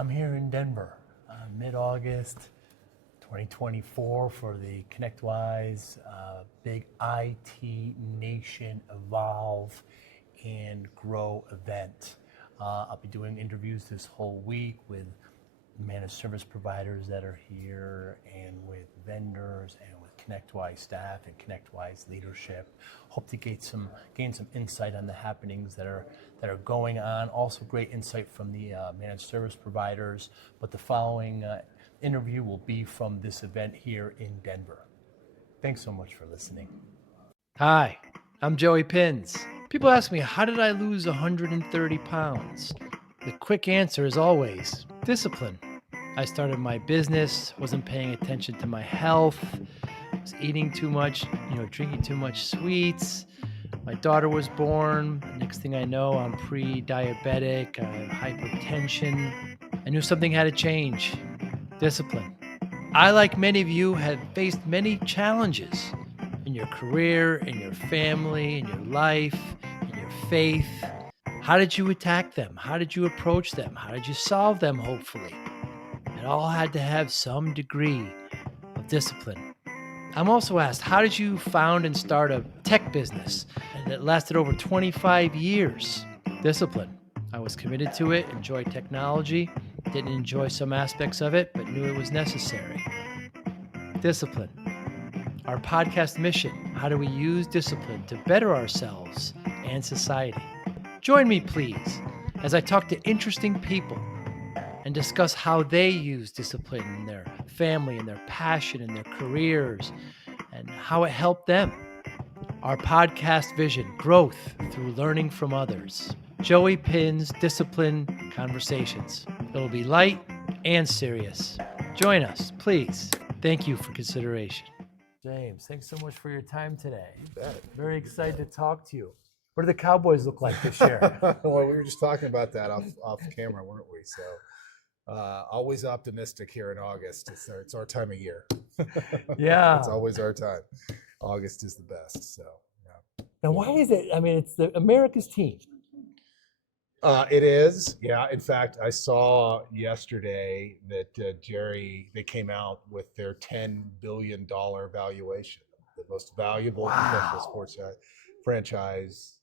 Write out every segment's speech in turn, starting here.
I'm here in Denver, mid-August 2024 for the ConnectWise Big IT Nation Evolve and Grow event. I'll be doing interviews this whole week with managed service providers that are here and with vendors and with ConnectWise staff and ConnectWise leadership. Hope to gain some insight on the happenings that are going on. Also great insight from the managed service providers. But the following interview will be from this event here in Denver. Thanks so much for listening. Hi, I'm Joey Pinz. People ask me, how did I lose 130 pounds? The quick answer is always discipline. I started my business, wasn't paying attention to my health, was eating too much, drinking too much sweets. My daughter was born. Next thing I know, I'm pre-diabetic, I have hypertension. I knew something had to change. Discipline. I, like many of you, have faced many challenges in your career, in your family, in your life, in your faith. How did you attack them? How did you approach them? How did you solve them, hopefully? It all had to have some degree of discipline. I'm also asked, how did you found and start a tech business that lasted over 25 years? Discipline. I was committed to it, enjoyed technology, didn't enjoy some aspects of it, but knew it was necessary. Discipline. Our podcast mission, how do we use discipline to better ourselves and society? Join me, please, as I talk to interesting people and discuss how they use discipline in their family and their passion and their careers and how it helped them. Our podcast vision, growth through learning from others. Joey Pinz Discipline Conversations. It'll be light and serious. Join us, please. Thank you for consideration. James, thanks so much for your time today. You bet. Very excited to talk to you. What do the Cowboys look like this year? Well, we were just talking about that off camera, weren't we? So always optimistic here in August. It's our time of year. Yeah. It's always our time. August is the best. So yeah. Now, why is it? I mean, it's America's team. It is. Yeah. In fact, I saw yesterday that they came out with their $10 billion valuation, the most valuable professional sports franchise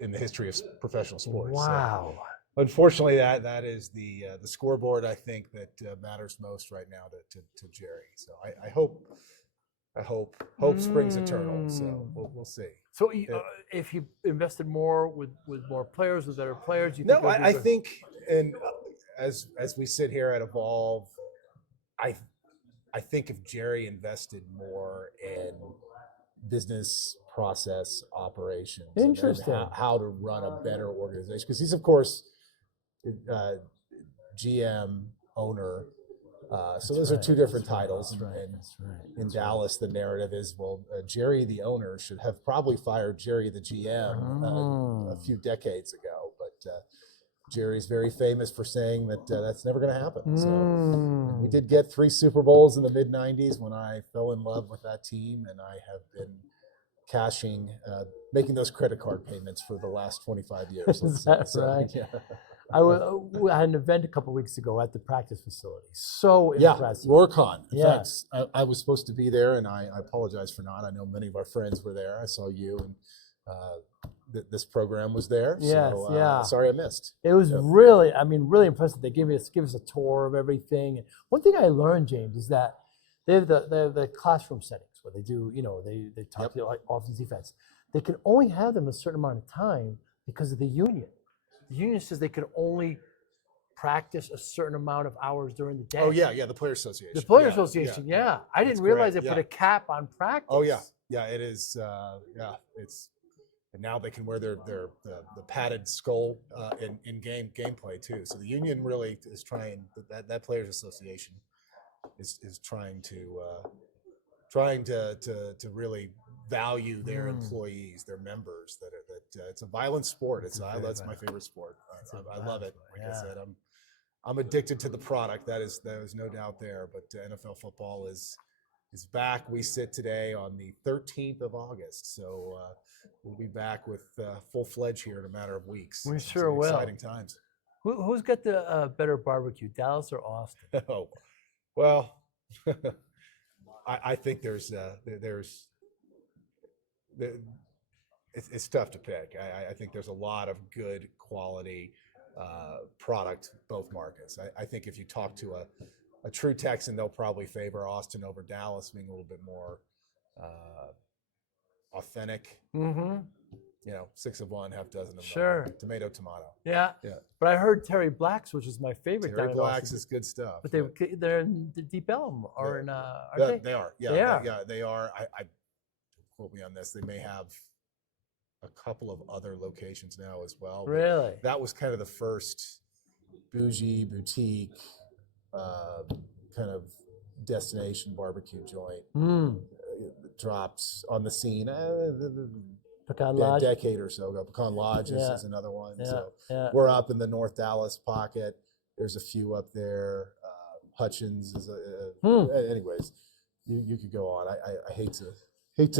in the history of professional sports. Wow. So, unfortunately, that is the scoreboard, I think, that matters most right now to Jerry. So I hope springs eternal. So we'll see. So if he invested more with more players, with better players, you no, think I think, and as we sit here at Evolve, I think if Jerry invested more in business process operations, interesting, and how to run a better organization, because he's of course GM, owner. So those are two different titles. That's right. In Dallas, the narrative is, Jerry, the owner, should have probably fired Jerry, the GM, a few decades ago. But Jerry's very famous for saying that that's never going to happen. So we did get 3 Super Bowls in the mid-'90s when I fell in love with that team, and I have been making those credit card payments for the last 25 years. Is that right? Yeah. I had an event a couple of weeks ago at the practice facility. So impressive. WorkCon. In Yeah. fact, I was supposed to be there, and I apologize for not. I know many of our friends were there. I saw you, and this program was there. Yes, so, yeah. Sorry I missed. It was really impressive. They give us a tour of everything. And one thing I learned, James, is that they have the classroom settings where they do, they talk to like offense, defense. They can only have them a certain amount of time because of the union. The union says they could only practice a certain amount of hours during the day. Oh yeah, the Players Association. The Players Association, yeah. I didn't realize they put a cap on practice. Oh yeah, it is. It's, and now they can wear the padded skull in gameplay too. So the union really is trying. That Players Association is trying to really value their employees, their members. That it's a violent sport. That's my favorite sport. I love it. Like I said, I'm addicted to the product. That is no doubt there. But NFL football is back. We sit today on the 13th of August, so we'll be back with full-fledged here in a matter of weeks. We sure will. Exciting times. Who's got the better barbecue, Dallas or Austin? Oh, well, I think there- it's tough to pick. I think there's a lot of good quality product both markets. I think if you talk to a true Texan, they'll probably favor Austin over Dallas, being a little bit more authentic. Mm-hmm. You know, 6 of one, half dozen of Sure. another. Tomato, tomato. Yeah. Yeah. But I heard Terry Black's, which is my favorite. Terry down in Black's Austin. is good stuff. But they're in the Deep Ellum or in are they? They are. Yeah. They are. Yeah, they are. I quote me on this. They may have a couple of other locations now as well. Really? That was kind of the first bougie boutique kind of destination barbecue joint. Dropped on the scene Pecan a Lodge. decade or so ago. Pecan Lodge Yeah. is another one. Yeah. So Yeah. we're up in the North Dallas pocket. There's a few up there. Hutchins is anyways, you could go on. I hate to hate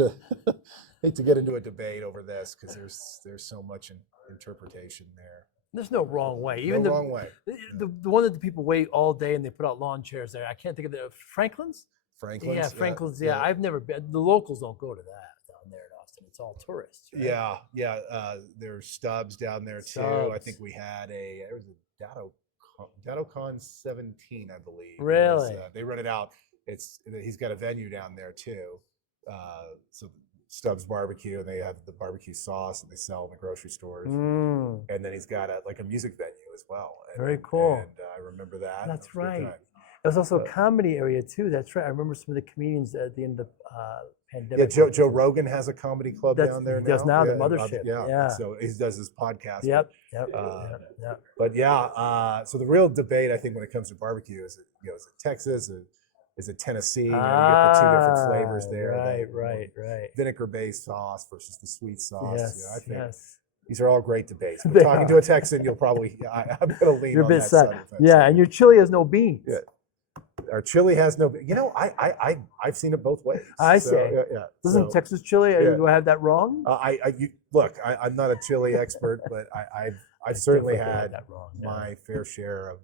to get into a debate over this because there's so much interpretation there. There's no wrong way. No wrong way. The one that the people wait all day and they put out lawn chairs there. I can't think of the Franklin's. Franklin's. Yeah, Franklin's. Yeah, I've never been. The locals don't go to that down there in Austin. It's all tourists. Right? Yeah. There's Stubbs down there too. Stubbs. I think we had there was a DattoCon 17, I believe. Really? They rent it out. He's got a venue down there too. So Stubbs Barbecue, and they have the barbecue sauce that they sell in the grocery stores. And then he's got a music venue as well. Very cool. And I remember that. That's That was a good right. time. There's also a comedy area too. That's right. I remember some of the comedians at the end of the Yeah, pandemic. Joe Rogan has a comedy club down there he now. does now, the Mothership. Yeah. So he does his podcast. Yep. But so the real debate, I think, when it comes to barbecue is it Texas? Is it Tennessee? You get the two different flavors there. Right. Vinegar-based sauce versus the sweet sauce. Yes. I think Yes. these are all great debates. But They talking are. to a Texan, you'll probably I'm going to lean You're a on bit that side. sad. of the fence. Yeah, and your chili has no beans. Yeah. Our chili has no. I've seen it both ways. I So, say. yeah. Doesn't So, Texas chili? yeah. Do I have that wrong? Look, I'm not a chili expert, but I've certainly definitely had that wrong. Yeah. my fair share of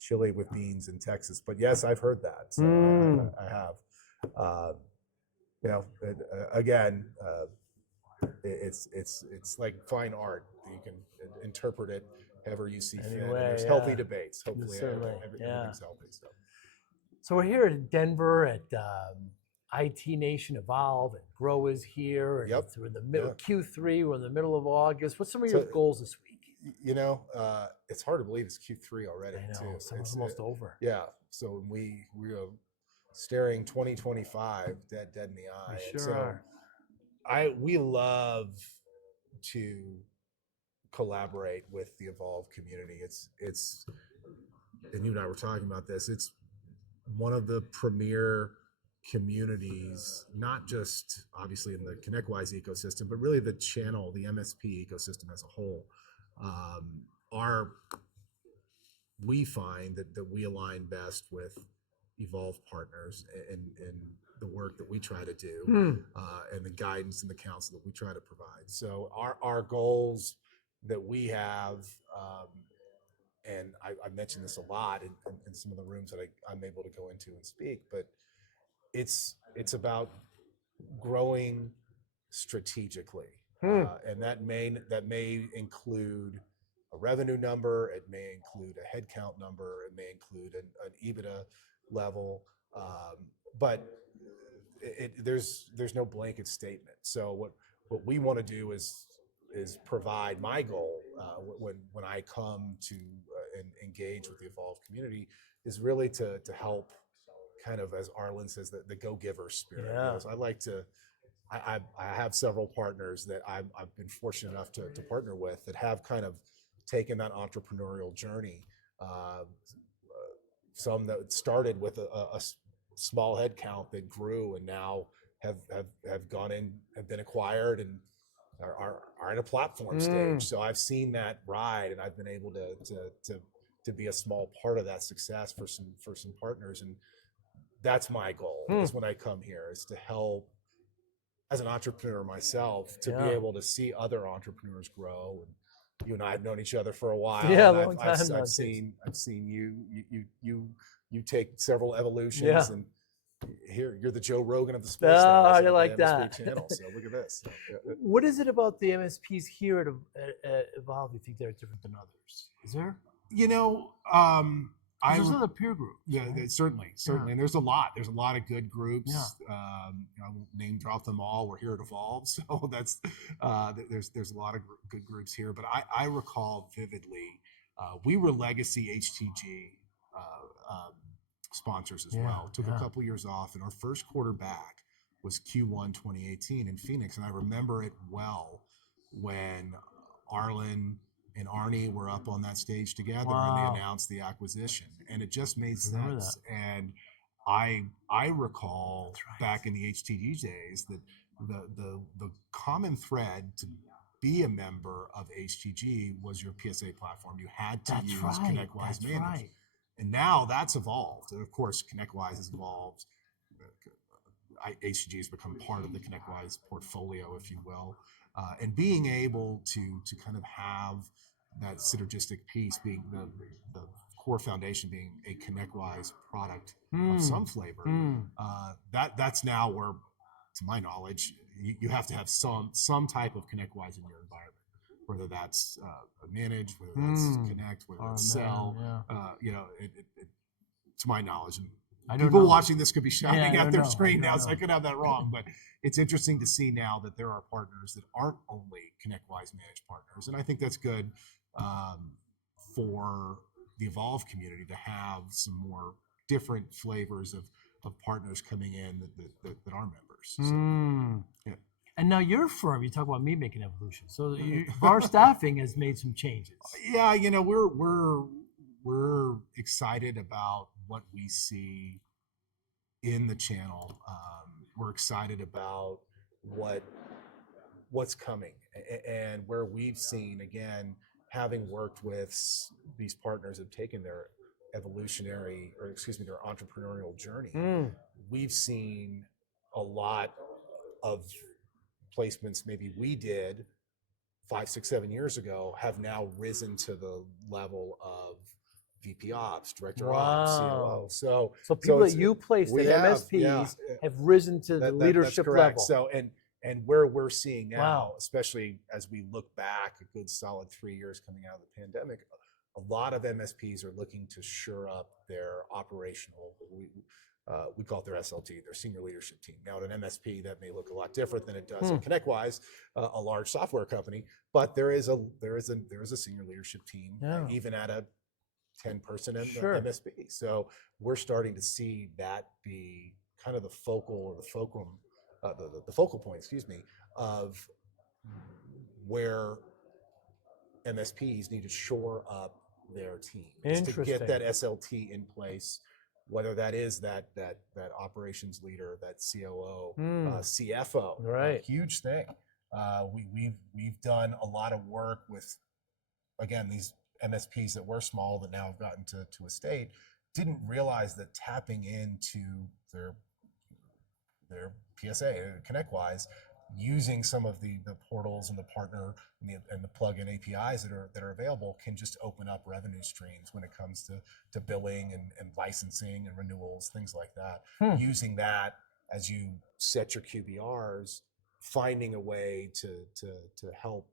chili with beans in Texas. But yes, I've heard that. So I have. Again, it's like fine art. You can interpret it however you see fit. And Anyway, there's yeah. healthy debates. Hopefully, Certainly, everything's healthy. So we're here in Denver at IT Nation Evolve, and Grow is here. And Yep. we're in the middle Q3. We're in the middle of August. What's some of So- your goals this week? It's hard to believe it's Q3 already. I know, too. summer's almost over. Yeah. So we are staring 2025 dead in the eye. We And sure so are. we love to collaborate with the Evolve community. It's and you and I were talking about this. It's one of the premier communities, not just obviously in the ConnectWise ecosystem, but really the channel, the MSP ecosystem as a whole. We find that we align best with Evolve partners in the work that we try to do, and the guidance and the counsel that we try to provide. So our goals that we have, and I mentioned this a lot in some of the rooms that I'm able to go into and speak, but it's about growing strategically, and that may include a revenue number, it may include a headcount number, it may include an EBITDA level, but there's no blanket statement. So what we want to do is provide my goal when I come to and engage with the Evolve community is really to help, kind of, as Arlen says, the go-giver spirit. Yeah. So I like to. I have several partners that I've been fortunate enough to partner with that have kind of taken that entrepreneurial journey. Some that started with a small head count that grew and now have gone in, have been acquired, and are in a platform stage. So I've seen that ride, and I've been able to be a small part of that success for some partners. And that's my goal is when I come here, is to help, as an entrepreneur myself, to be able to see other entrepreneurs grow you and I have known each other for a while. Yeah, and long time I've now, seen you take several evolutions, Yeah. and here you're the Joe Rogan of the space Oh, now. how on do you the like MSP that? channel. So look at this. What is it about the MSPs here at Evolve you think they're different than others? Is there? You know, 'Cause there's other peer groups. Yeah, right? certainly, Yeah. and there's a lot. There's a lot of good groups. Yeah. I won't name drop them all. We're here at Evolve, so that's there's a lot of good groups here. But I recall vividly, we were legacy HTG sponsors as Yeah, well. Took yeah. a couple years off, and our first quarter back was Q1 2018 in Phoenix, and I remember it well when Arlen and Arnie were up on that stage together, and Wow. they announced the acquisition, and it just made Remember sense. And I recall back in the HTG days that the common thread to be a member of HTG was your PSA platform. You had to use ConnectWise Manage. Right. And now that's evolved. And of course, ConnectWise has evolved. HTG has become part of the ConnectWise portfolio, if you will. And being able to kind of have that synergistic piece being the core foundation being a ConnectWise product of some flavor, that's now where, to my knowledge, you have to have some type of ConnectWise in your environment, whether that's manage, whether that's connect, whether that's sell. To my knowledge, and people watching this could be shouting at their screen now, so I could have that wrong. But it's interesting to see now that there are partners that aren't only ConnectWise managed partners, and I think that's good for the Evolve community to have some more different flavors of partners coming in that are members. So, yeah. And now your firm, you talk about me making evolution. So our staffing has made some changes. Yeah, we're excited about what we see in the channel. We're excited about what's coming, and where we've seen, again, having worked with these partners have taken their their entrepreneurial journey. We've seen a lot of placements maybe we did 5, 6, 7 years ago have now risen to the level of VP Ops, Director Ops, COO. So people that you placed at MSPs have risen to the leadership level. So and where we're seeing now, especially as we look back a good solid 3 years coming out of the pandemic, a lot of MSPs are looking to shore up their operational, we call it their SLT, their senior leadership team. Now at an MSP, that may look a lot different than it does at ConnectWise, a large software company, but there is a senior leadership team, even at a 10-person MSP. So we're starting to see that be kind of the focal point, of where MSPs need to shore up their team to get that SLT in place, whether that is that operations leader, that COO, CFO, right? Huge thing. We've done a lot of work with, again, these MSPs that were small that now have gotten to a state, didn't realize that tapping into their PSA, ConnectWise, using some of the portals and the partner and the plug-in APIs that are available can just open up revenue streams when it comes to billing and licensing and renewals, things like that. Using that as you set your QBRs, finding a way to help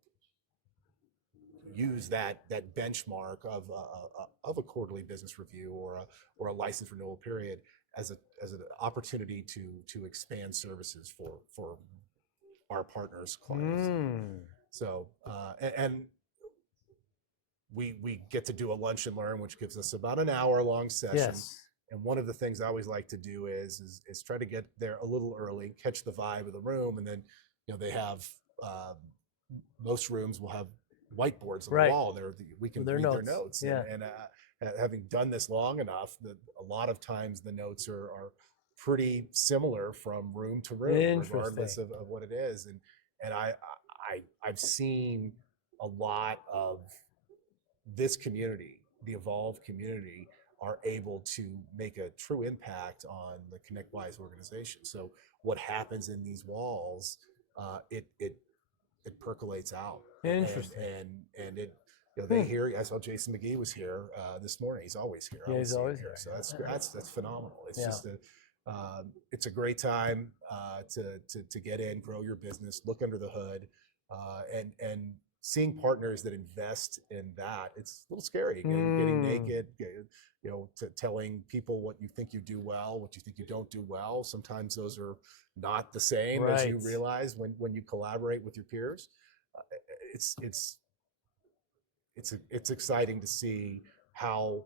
use that benchmark of a quarterly business review or a license renewal period as an opportunity to expand services for our partners' clients. So and we get to do a lunch and learn, which gives us about an hour-long session. Yes. And one of the things I always like to do is try to get there a little early, catch the vibe of the room, and then they have most rooms will have whiteboards on the wall there. We can read their notes. And having done this long enough, that a lot of times the notes are pretty similar from room to room, regardless of what it is. And I've seen a lot of this community, the Evolve community, are able to make a true impact on the ConnectWise organization. So what happens in these walls, it it percolates out. Interesting. And it, they hear. I saw Jason McGee was here this morning. He's always here. I Yeah, always he's see him always here. here. So that's phenomenal. It's Yeah. just it's a great time to get in, grow your business, look under the hood, and seeing partners that invest in that. It's a little scary. Getting naked, telling people what you think you do well, what you think you don't do well. Sometimes those are not the same as you Right. realize when you collaborate with your peers. It's exciting to see how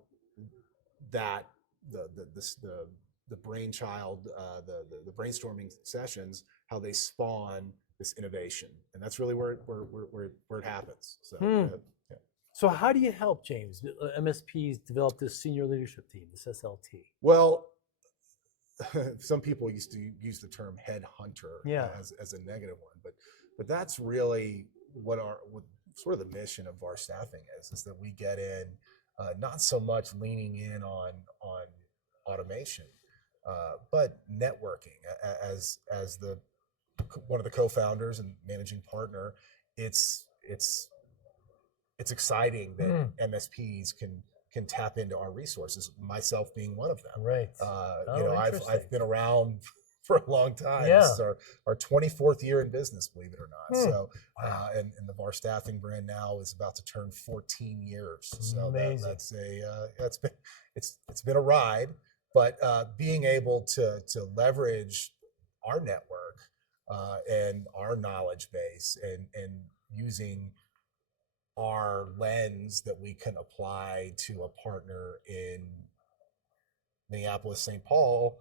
that the brainchild, the brainstorming sessions, how they spawn this innovation, and that's really where it happens. So. Yeah. So how do you help, James, MSPs develop this senior leadership team, this SLT? Well, some people used to use the term headhunter as a negative one, but that's really what sort of the mission of our staffing is that we get in, not so much leaning in on automation, but networking. As one of the co-founders and managing partner, it's exciting that MSPs can tap into our resources, myself being one of them. Right. I've been around for a long time. Yeah. This is our 24th year in business, believe it or not. So, and the VAR staffing brand now is about to turn 14 years. So it's been a ride, but being able to leverage our network and our knowledge base and using our lens that we can apply to a partner in Minneapolis, St. Paul,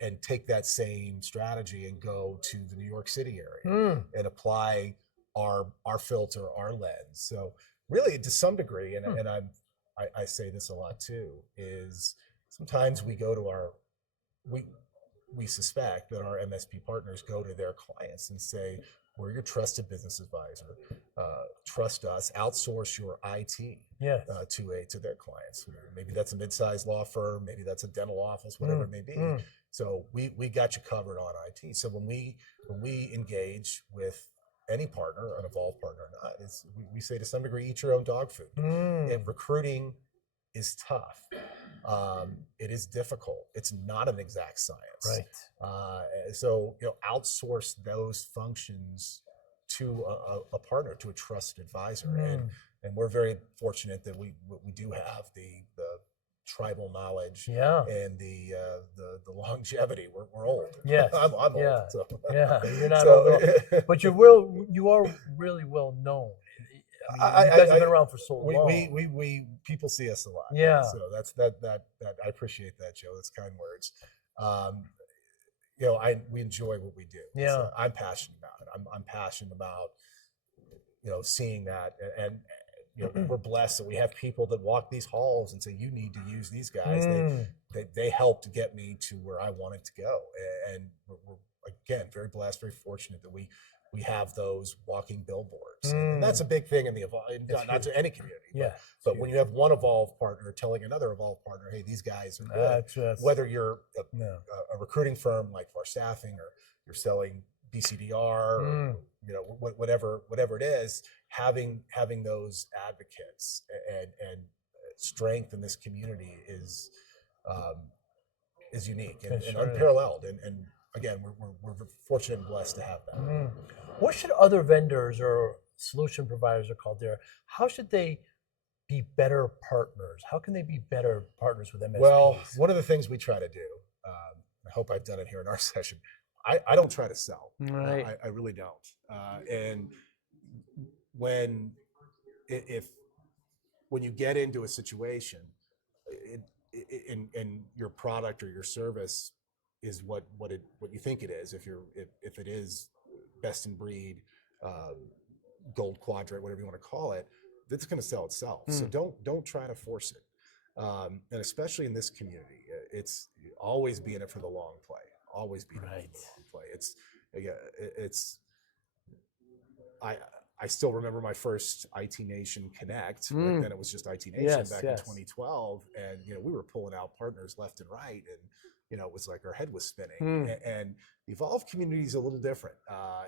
and take that same strategy and go to the New York City area and apply our filter, our lens. So really, to some degree, and I say this a lot too, is sometimes we go to we suspect that our MSP partners go to their clients and say, we're your trusted business advisor. Trust us. Outsource your IT to their clients. Maybe that's a mid-sized law firm. Maybe that's a dental office. Whatever it may be. So we got you covered on IT. So when we engage with any partner, an Evolve partner or not, we say to some degree, eat your own dog food. And recruiting is tough. It is difficult. It's not an exact science. Right. So outsource those functions to a partner, to a trusted advisor, and we're very fortunate that we do have the tribal knowledge and the longevity. We're old. Yes. I'm old. So. Yeah, you're not old, but you are really well known. You guys have been around for so long. We people see us a lot. Yeah. So that's that I appreciate that, Joe. That's kind words. We enjoy what we do. Yeah. So I'm passionate about it. I'm passionate about seeing that, and we're blessed that we have people that walk these halls and say, you need to use these guys. They helped get me to where I wanted to go, and we're again very blessed, very fortunate that we have those walking billboards. And that's a big thing in the Evolve, not to any community. But when you have one Evolve partner telling another Evolve partner, hey, these guys are good, whether you're a recruiting firm like VAR Staffing, or you're selling BCDR, or whatever it is, having those advocates and strength in this community is unique and unparalleled. And again, we're fortunate and blessed to have that. What should other vendors or solution providers are called there? How should they be better partners? How can they be better partners with MSPs? Well, one of the things we try to do, I hope I've done it here in our session, I don't try to sell. Right. I really don't. And when you get into a situation, and your product or your service is what you think it is, if it is best in breed, gold quadrant, whatever you want to call it, that's going to sell itself. So don't try to force it. And especially in this community, it's always be in it for the long play. Always be in it for the long play. I still remember my first IT Nation Connect. Back then it was just IT Nation in 2012, and we were pulling out partners left and right, and it was like our head was spinning. And the Evolve community is a little different.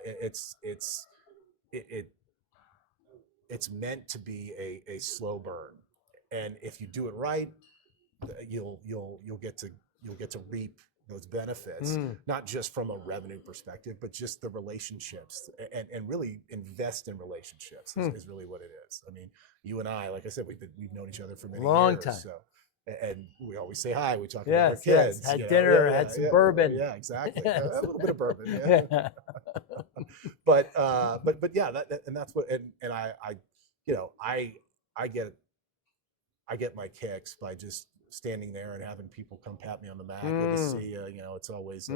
It's it's meant to be a slow burn, and if you do it right, you'll get to reap those benefits, not just from a revenue perspective, but just the relationships, and really invest in relationships is really what it is. I mean, you and I, like I said, we've known each other for many Long years, time. so, and we always say hi. We talk about our kids. Yes, had dinner, had some bourbon. Yeah, exactly. A little bit of bourbon. Yeah. But yeah, and that's what, and I get my kicks by just standing there and having people come pat me on the back. Good to see you. It's always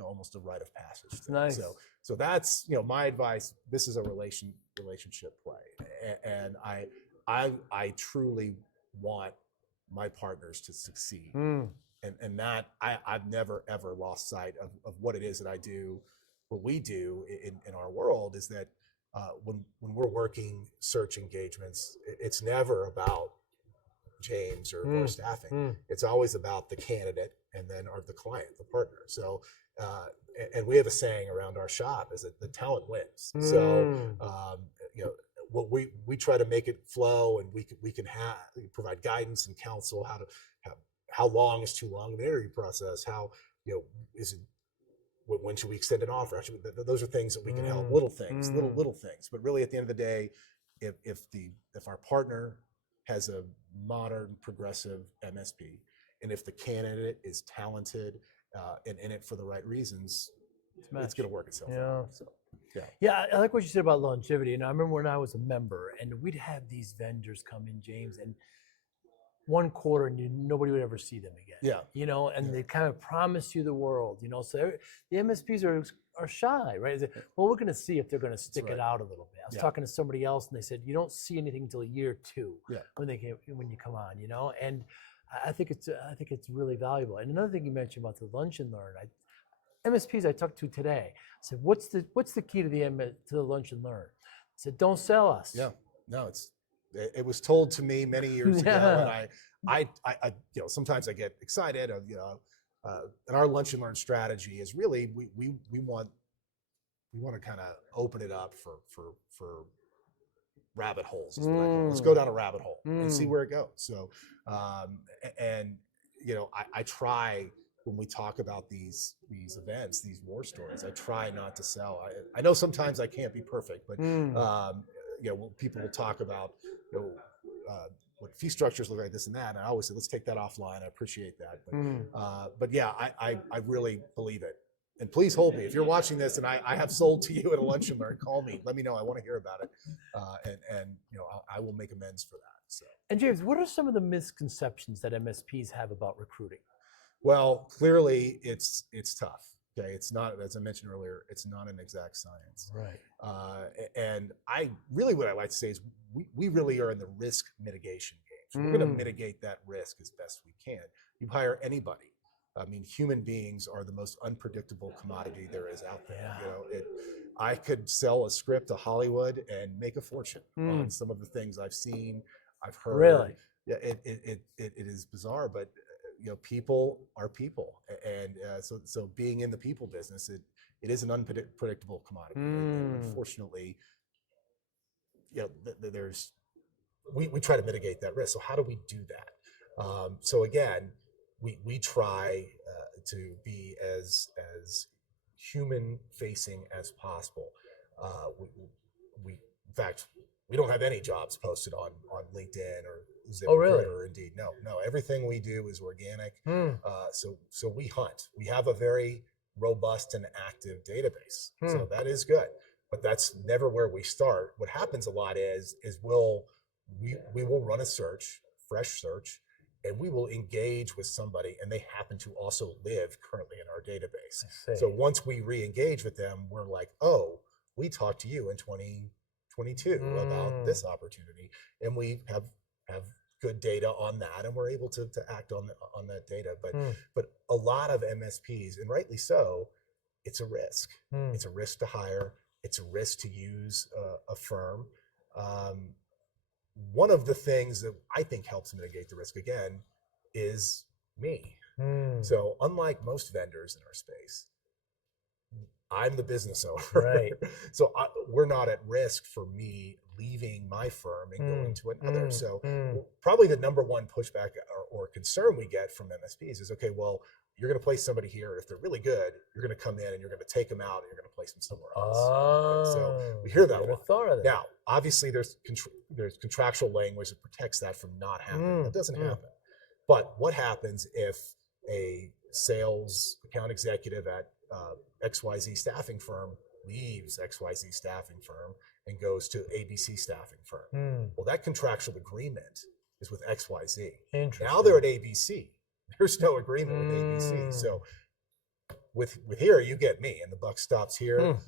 almost a rite of passage. Nice. So that's my advice. This is a relationship play, and I truly want my partners to succeed, and that I've never ever lost sight of what it is that I do. What we do in our world is that when we're working search engagements, it's never about James or staffing. It's always about the candidate and then the client, the partner. So, and we have a saying around our shop is that the talent wins. So, what we try to make it flow, and we can provide guidance and counsel how long is too long in the interview process. How is it? When should we extend an offer? Actually, those are things that we can help. Little things. But really, at the end of the day, if our partner has a modern, progressive MSP, and if the candidate is talented and in it for the right reasons, it's going to work itself out. So, yeah, I like what you said about longevity. And I remember when I was a member, and we'd have these vendors come in, James, and one quarter, and nobody would ever see them again. Yeah. And they kind of promise you the world. So the MSPs are shy, right? Well, we're going to see if they're going to stick it out a little bit. I was talking to somebody else, and they said you don't see anything until year 2 when you come on. And I think it's really valuable. And another thing you mentioned about the lunch and learn, MSPs I talked to today, I said, what's the key to the lunch and learn? I said, don't sell us. Yeah, no, it was told to me many years ago, and I sometimes I get excited of and our lunch and learn strategy is really we want to kind of open it up for rabbit holes, is what I call it. Let's go down a rabbit hole and see where it goes. So I try, when we talk about these events, these war stories, I try not to sell. I know sometimes I can't be perfect, but people will talk about what fee structures look like, this and that, and I always say, let's take that offline. I appreciate that, but yeah, I really believe it. And please hold me if you're watching this, and I have sold to you at a lunch and learn. Call me, let me know. I want to hear about it, and I will make amends for that. So. And James, what are some of the misconceptions that MSPs have about recruiting? Well, clearly it's tough. Okay, it's not, as I mentioned earlier, it's not an exact science. Right. And what I like to say is we really are in the risk mitigation game. So we're going to mitigate that risk as best we can. You hire anybody. I mean, human beings are the most unpredictable commodity there is out there. Yeah. I could sell a script to Hollywood and make a fortune on some of the things I've seen, I've heard. Really? Yeah, it is bizarre, but people are people, and so being in the people business, it is an unpredictable commodity. And unfortunately, we try to mitigate that risk. So how do we do that? So again, we try to be as human facing as possible. In fact, we don't have any jobs posted on LinkedIn or ZipRecruiter or Indeed. No. Everything we do is organic. So we hunt. We have a very robust and active database. So that is good. But that's never where we start. What happens a lot is we will run a search, fresh search, and we will engage with somebody, and they happen to also live currently in our database. So once we re-engage with them, we're like, oh, we talked to you in 2022 about this opportunity, and we have good data on that, and we're able to act on that data. But a lot of MSPs, and rightly so, it's a risk. It's a risk to hire. It's a risk to use a firm. One of the things that I think helps mitigate the risk, again, is me. So unlike most vendors in our space, I'm the business owner. Right. So we're not at risk for me leaving my firm and going to another. So probably the number one pushback or concern we get from MSPs is, okay, well, you're going to place somebody here. If they're really good, you're going to come in and you're going to take them out and you're going to place them somewhere else. So we hear that a lot. Thought of that. Now, obviously, there's contractual language that protects that from not happening. That doesn't happen. But what happens if a sales account executive at XYZ staffing firm leaves XYZ staffing firm and goes to ABC staffing firm? Well, that contractual agreement is with XYZ. Now they're at ABC. There's no agreement with ABC. So with here, you get me, and the buck stops here.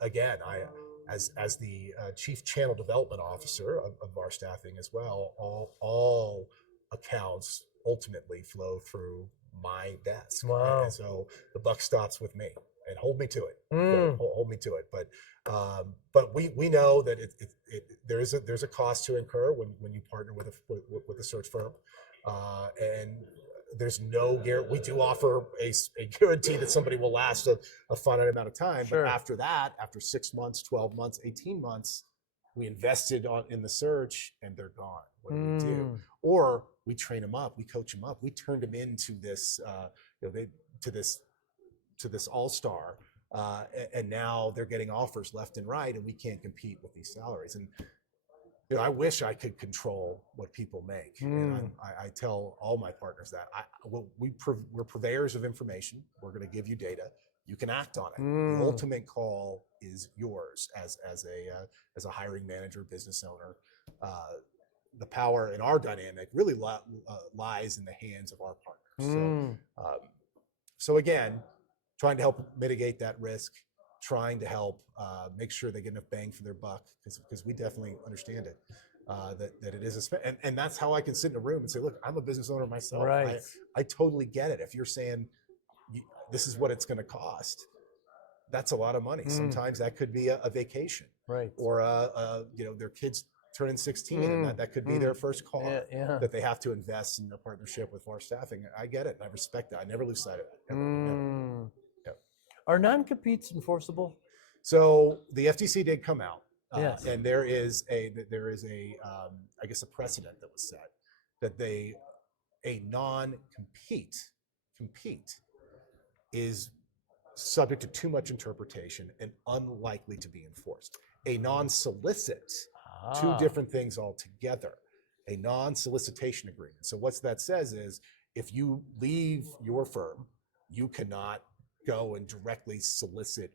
Again, as the chief channel development officer of our staffing as well, all accounts ultimately flow through my desk. Wow. And so the buck stops with me, and hold me to it. Hold me to it. But we know that there's a cost to incur when you partner with a search firm, and there's no guarantee. We do offer a guarantee that somebody will last a finite amount of time. Sure. But after that, after 6 months, 12 months, 18 months, we invested in the search and they're gone. What do we do? Or we train them up, we coach them up, we turned them into this, to this all-star, and now they're getting offers left and right, and we can't compete with these salaries. And I wish I could control what people make. And I tell all my partners that we're purveyors of information. We're going to give you data. You can act on it. The ultimate call is yours as a hiring manager, business owner. The power in our dynamic really lies in the hands of our partners. So again, trying to help mitigate that risk, trying to help make sure they get enough bang for their buck, because we definitely understand it. That it is and that's how I can sit in a room and say, look, I'm a business owner myself. Right. I totally get it. If you're saying this is what it's going to cost, that's a lot of money. Sometimes that could be a vacation, right? Or their kids turning 16, and that could be their first car that they have to invest in a partnership with our staffing. I get it, and I respect that. I never lose sight of it. Never. Are non-competes enforceable? So the FTC did come out, Yes. and there is a I guess a precedent that was set that a non-compete is subject to too much interpretation and unlikely to be enforced. A non-solicit, two different things altogether. A non-solicitation agreement. So what that says is, if you leave your firm, you cannot go and directly solicit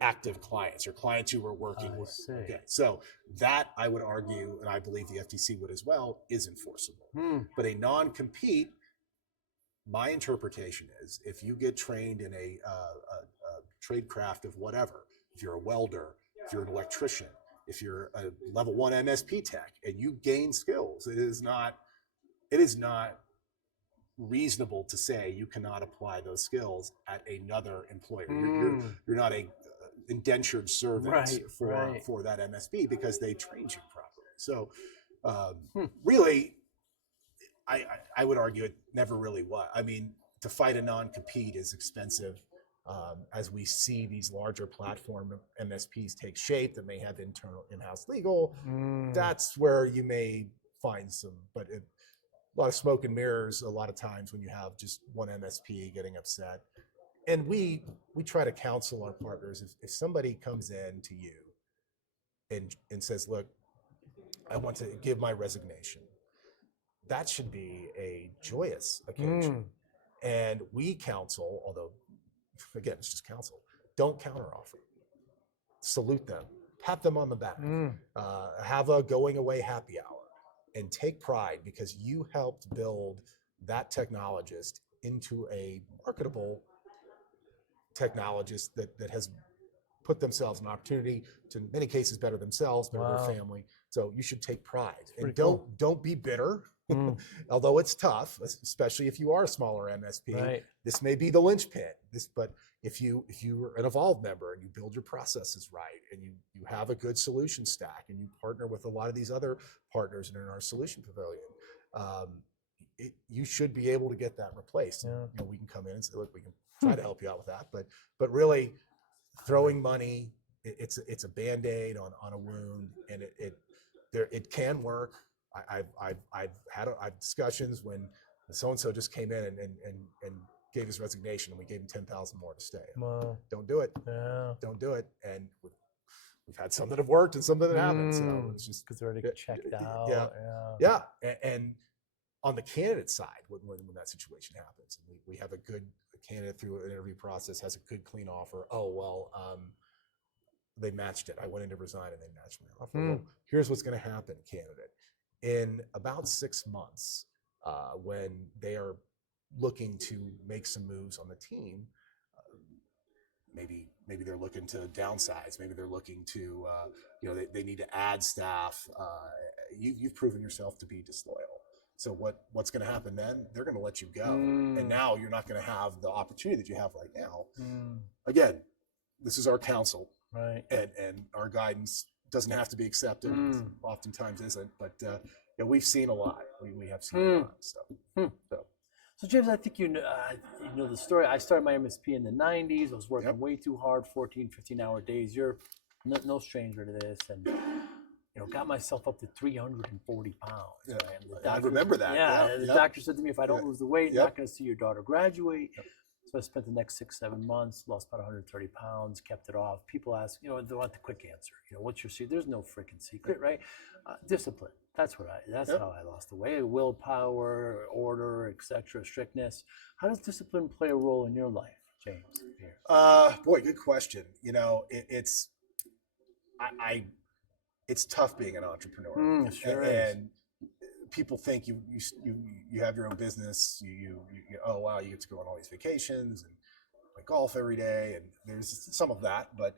active clients or clients you were working with. Okay. So that, I would argue, and I believe the FTC would as well, is enforceable. But a non-compete, my interpretation is, if you get trained in a trade craft of whatever, if you're a welder, if you're an electrician, if you're a level 1 MSP tech, and you gain skills, it is not reasonable to say you cannot apply those skills at another employer. You're not a indentured servant for that MSP because they trained you properly. So really, I would argue it never really was. I mean, to fight a non-compete is expensive. As we see these larger platform MSPs take shape that may have internal in-house legal, that's where you may find some, but a lot of smoke and mirrors a lot of times when you have just one MSP getting upset. And we try to counsel our partners. If somebody comes in to you and says, look, I want to give my resignation, that should be a joyous occasion. And we counsel, although again, it's just counsel, don't counteroffer. Salute them, pat them on the back, have a going away happy hour, and take pride because you helped build that technologist into a marketable technologist that has put themselves in an opportunity to, in many cases, better themselves, better their family. So you should take pride, and don't be bitter. Although it's tough, especially if you are a smaller MSP. Right. This may be the linchpin. But if you're an evolved member and you build your processes right, and you have a good solution stack, and you partner with a lot of these other partners in our solution pavilion, you should be able to get that replaced. And, we can come in and say, look, we can try to help you out with that. But really, throwing money, it's a Band-Aid on a wound, and it can work. I've had discussions when so and so just came in and gave his resignation, and we gave him 10,000 more to stay. Wow. Don't do it. Yeah. Don't do it. And we've had some that have worked and some that haven't. So it's just because they're already checked out. Yeah. And on the candidate side, when that situation happens, and we have a good candidate through an interview process, has a good, clean offer. Oh, well, they matched it. I went in to resign and they matched my offer. Well, here's what's going to happen, candidate. In about 6 months, when they are looking to make some moves on the team, maybe they're looking to downsize. Maybe they're looking to, they need to add staff. You've proven yourself to be disloyal. So what's going to happen then? They're going to let you go. And now you're not going to have the opportunity that you have right now. Again, this is our counsel. Right. And our guidance doesn't have to be accepted. Oftentimes isn't. But we've seen a lot. We have seen a lot. So James, I think you know the story. I started my MSP in the 90s. I was working way too hard, 14, 15-hour days. You're no stranger to this. And got myself up to 340 pounds. Yeah. Right? I remember that. Yeah. The doctor said to me, if I don't lose the weight, you're not going to see your daughter graduate. So I spent the next 6-7 months, lost about 130 pounds, kept it off. People ask, they want the quick answer. What's your secret? There's no freaking secret, right? Discipline. That's how I lost the weight. Willpower, order, etc., strictness. How does discipline play a role in your life, James? Boy, good question. It's tough being an entrepreneur. Sure and people think you have your own business. You oh wow, you get to go on all these vacations and play golf every day, and there's some of that. But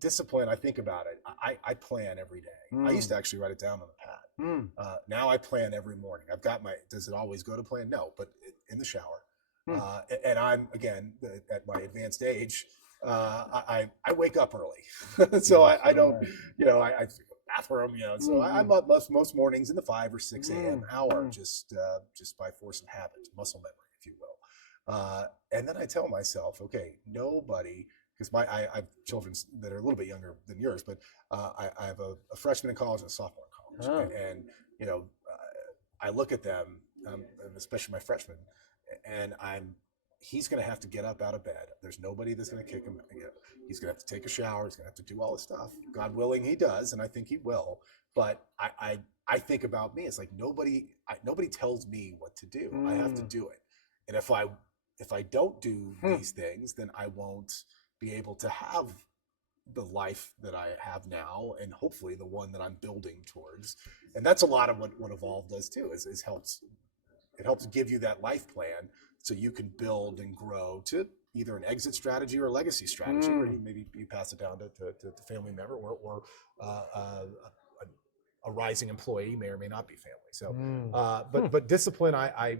discipline. I think about it. I plan every day. I used to actually write it down on the pad. Now I plan every morning. I've got does it always go to plan? No, but in the shower. And I'm, again, at my advanced age, I wake up early. So I don't, I bathroom, so I'm up most mornings in the 5 or 6 a.m. hour, just by force of habit, muscle memory, if you will. And then I tell myself, okay, nobody, because I have children that are a little bit younger than yours, but I have a freshman in college and a sophomore in college. And I look at them, and especially my freshman, and he's going to have to get up out of bed. There's nobody that's going to kick him. He's going to have to take a shower. He's going to have to do all this stuff. God willing, he does, and I think he will. But I think about me. It's like nobody tells me what to do. I have to do it. And if I don't do these things, then I won't be able to have the life that I have now, and hopefully the one that I'm building towards. And that's a lot of what Evolve does too. Is it helps give you that life plan so you can build and grow to either an exit strategy or a legacy strategy, or maybe you pass it down to family member, or a rising employee, may or may not be family. So, but discipline, I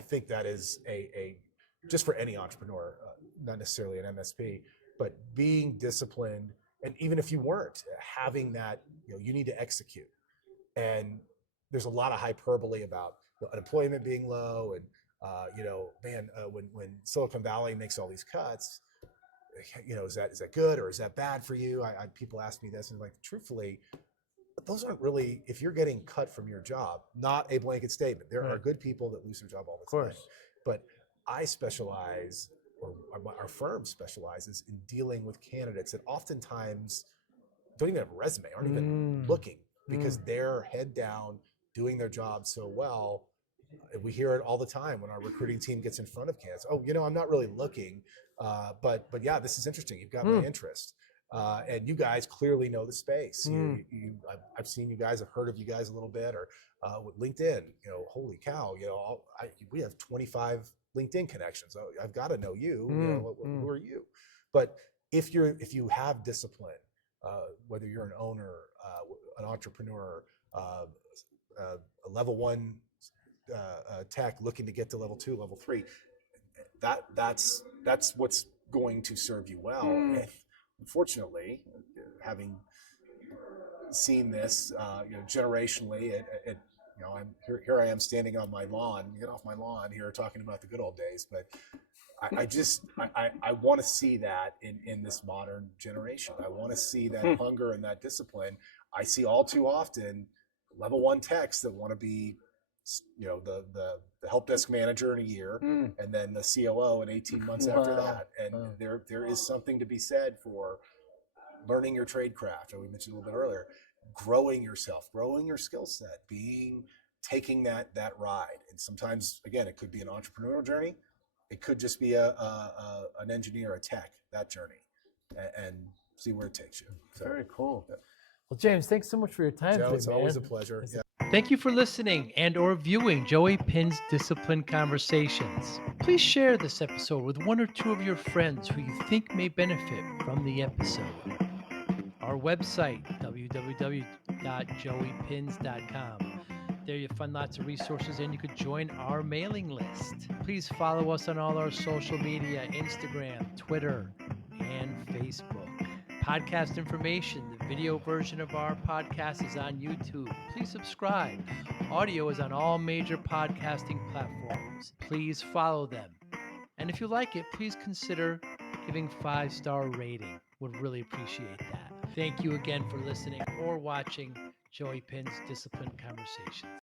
think that is a just for any entrepreneur, not necessarily an MSP, but being disciplined, and even if you weren't, having that, you need to execute. And there's a lot of hyperbole about unemployment being low, and when Silicon Valley makes all these cuts, is that good or is that bad for you? People ask me this, and like, truthfully, those aren't really, if you're getting cut from your job, not a blanket statement. There are good people that lose their job all the time. But I specialize, or our firm specializes in dealing with candidates that oftentimes don't even have a resume, aren't even looking, because they're head down doing their job so well. We hear it all the time when our recruiting team gets in front of candidates. Oh, I'm not really looking, but yeah, this is interesting. You've got my interest. And you guys clearly know the space. I've seen you guys, I've heard of you guys a little bit, or with LinkedIn, holy cow, we have 25 LinkedIn connections. Oh, I've got to know you. Who are you? But if you have discipline, whether you're an owner, an entrepreneur, a level 1 tech looking to get to level 2, level 3, that's what's going to serve you well. And unfortunately, having seen this, generationally, at here I am standing on my lawn, get off my lawn here talking about the good old days. But I want to see that in this modern generation. I want to see that hunger and that discipline. I see all too often level 1 techs that want to be, the help desk manager in a year, and then the COO in 18 months after that. And there is something to be said for learning your trade craft, and we mentioned a little bit earlier, growing yourself, growing your skill set, taking that ride. And sometimes, again, it could be an entrepreneurial journey. It could just be an engineer, a tech, that journey, and see where it takes you. So, very cool. Well, James, thanks so much for your time Joe, today, it's man. always a pleasure. Thank you for listening and or viewing Joey Pinz Discipline Conversations. Please share this episode with 1 or 2 of your friends who you think may benefit from the episode. Our website, www.joeypinz.com. There you'll find lots of resources, and you could join our mailing list. Please follow us on all our social media, Instagram, Twitter, and Facebook. Podcast information, the video version of our podcast is on YouTube. Please subscribe. Audio is on all major podcasting platforms. Please follow them. And if you like it, please consider giving 5-star rating. Would really appreciate that. Thank you again for listening or watching Joey Pinz Discipline Conversations.